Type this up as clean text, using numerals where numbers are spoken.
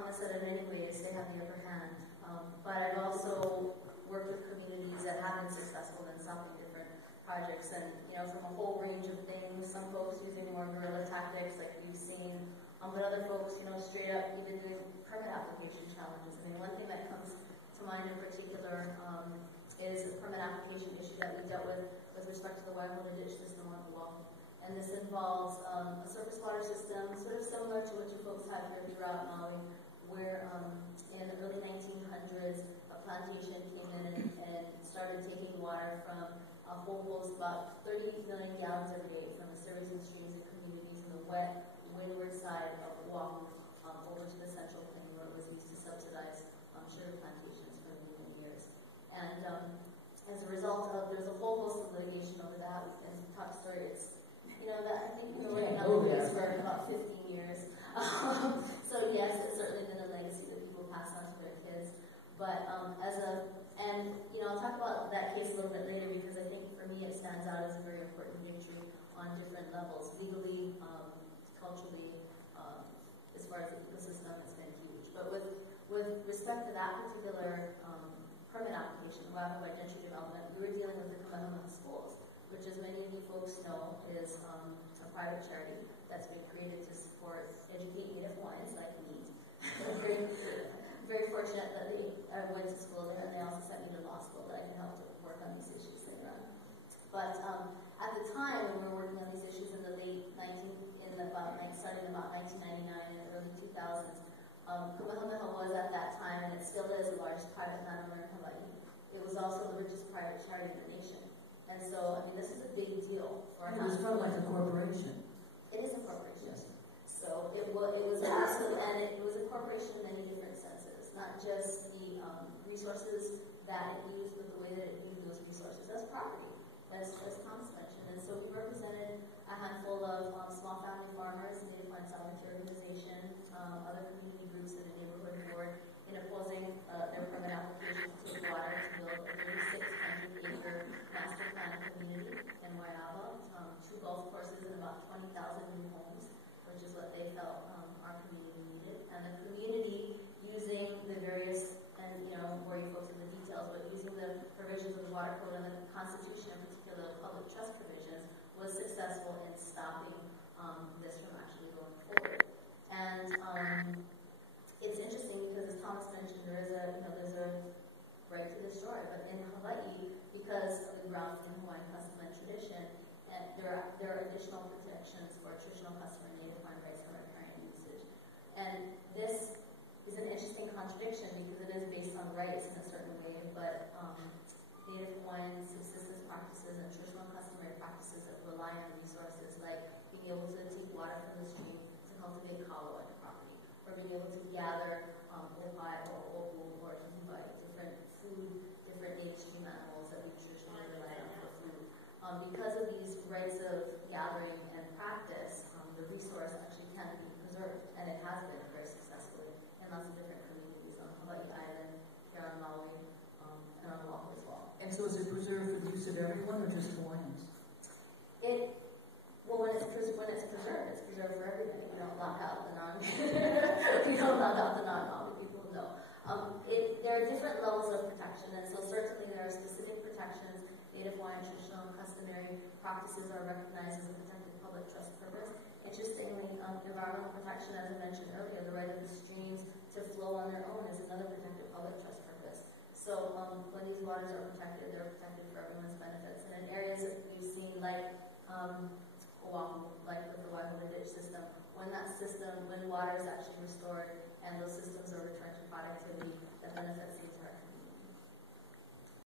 Thomas said, in many ways they have the upper hand. But I've also worked with communities that have been successful in stopping different projects, and from a whole range of things. Some folks using more guerrilla tactics, like we've seen, but other folks, straight up even doing permit application challenges. I mean, one thing that comes to mind in particular is a permit application issue that we dealt with respect to the Waihola ditch system on Oahu. And this involves a surface water system, sort of similar to what you folks have here throughout Maui, where in the early 1900s, a plantation came in and started taking water from a whole host, about 30 million gallons every day, from a series of streams and communities in the wet, windward side of Oahu over to the central plain, where it was used to subsidize sugar plantations for many years. And as a result of, there's a whole host of litigation over that, and top story is, that I think we've been working on this for about 15 years. So yes, it's certainly been a legacy that people pass on to their kids. But I'll talk about that case a little bit later, because I think for me it stands out as a very important victory on different levels. Legally, culturally, as far as the ecosystem, it's been huge. But with respect to that particular permit application, Waihola Identity Development, we were dealing with the Kahului schools, which, as many of you folks know, is a private charity that's been created to support, educate Native Hawaiians like me. very, very fortunate that I went to school there, and they also sent me to law school that I can help to work on these issues later on. But at the time when we were working on these issues in the starting about 1999 and the early 2000s, Kamehameha was at that time, and it still is, the largest private landowner in Hawaii. It was also the richest private charity in the nation. And so, this is a big deal for our It was from like a corporation. It is a corporation. Yes. So it was absolutely, and it was a corporation in many different senses, not just the resources that it used, but the way that it used those resources as property, as Thomas mentioned. And so we represented a handful of small family farmers, Native Hawaiian Sovereignty Organization, other community groups in the neighborhood board, in opposing their permit application to take water to build a 3,600-acre master plan community in Waiawa, 2 golf courses and about 20,000 new homes, which is what they felt our community needed. And the community, using the various, and bore you folks with the details, but using the provisions of the Water Code and the Constitution, in particular the public trust provisions, was successful in stopping this from actually going forward. And it's interesting because, as Thomas mentioned, there's a right to destroy, but in Hawaii, because of the ground in Hawaiian custom and tradition, and there are additional protections for traditional custom and Native Hawaiian rights and riparian usage. And this is an interesting contradiction because it is based on rights in a certain way, but Native Hawaiian subsistence practices and traditional customary practices that rely on resources like being able to take water from the stream to cultivate kahului on the property, or being able to gather opai or opu or hibai, different food, different native stream animals that we traditionally rely on for food. Because of these rights of gathering and practice, the resource actually can be preserved, and it has been very successfully in lots of different communities on Hawaii Island, here on Maui, and on Oahu as well. And so is it preserved for the use of everyone or just Hawaiians? When it's preserved, it's preserved for everybody. We don't lock out the non-Maui people, no. There are different levels of protection, and so certainly there are specific protections. Native Hawaiian traditional and customary practices are recognized as a protected public trust purpose. Interestingly, environmental protection, as I mentioned earlier, the right of the streams to flow on their own is another protected public trust purpose. So when these waters are protected, they're protected for everyone's benefits. And in areas that we've seen, like Oahu, like with the Waihola ditch system, when water is actually restored and those systems are returned to productivity, that benefits the entire community.